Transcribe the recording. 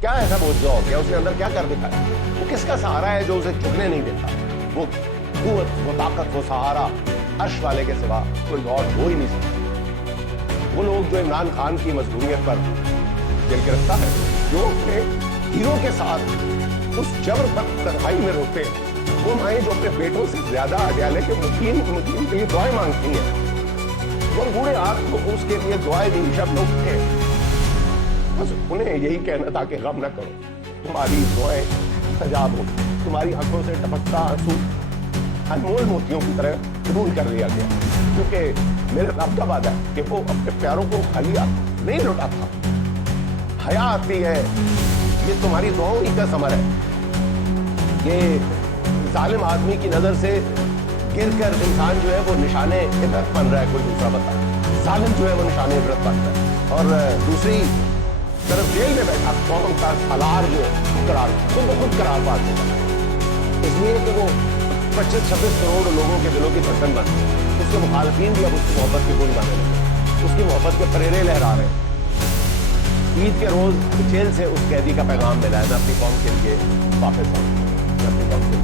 क्या ऐसा बोझ हो गया? उसने अंदर क्या कर दिखाया? वो किसका सहारा है जो उसे झुकने नहीं देता? वो कुव्वत, वो ताकत, वो सहारा अर्श वाले के सिवा कोई और हो ही नहीं सकता। वो लोग जो इमरान खान की मजबूरियत पर दिल गिरफ्ता है, जो अपने हीरो के साथ उस जबर पर तन्हाई में रोते हैं, वो माएँ जो अपने बेटों से ज्यादा अडियाले के मुकीम के लिए दुआएं मांगती हैं, वो बूढ़े आदमी को उसके लिए दुआएं भी शब्द उठते हैं। बस उन्हें यही कहना था कि गम न करो, तुम्हारी दुआएं सजाब हो, तुम्हारी आंखों से टपकता आंसू अनमोल मोतियों की तरह कबूल कर लिया गया, क्योंकि मेरे रब का वादा है कि वो अपने प्यारों को खाली नहीं लौटाता। हया आती है, ये तुम्हारी दुआओं ही का समर है। ये जालिम आदमी की नजर से गिरकर इंसान जो है वो निशाने इबरत बन रहा है, कोई दूसरा बता। जालिम जो है वो निशाने इबरत बन रहा है, और दूसरी तरफ जेल में बैठा कौम का सालार जो करार खुद ब खुद करार बात होता है, इसलिए कि वो 25-26 करोड़ लोगों के दिलों की धड़कन बन रही है। उसके मुखालफीन भी अब उसकी मोहब्बत के गुण गाने लगे, उसकी मोहब्बत के फरेरे लहरा रहे हैं। ईद के रोज जेल से उस कैदी का पैगाम मिला है, मैं अपनी कौम के लिए वापस आऊँ, मैं अपनी कौम के लिए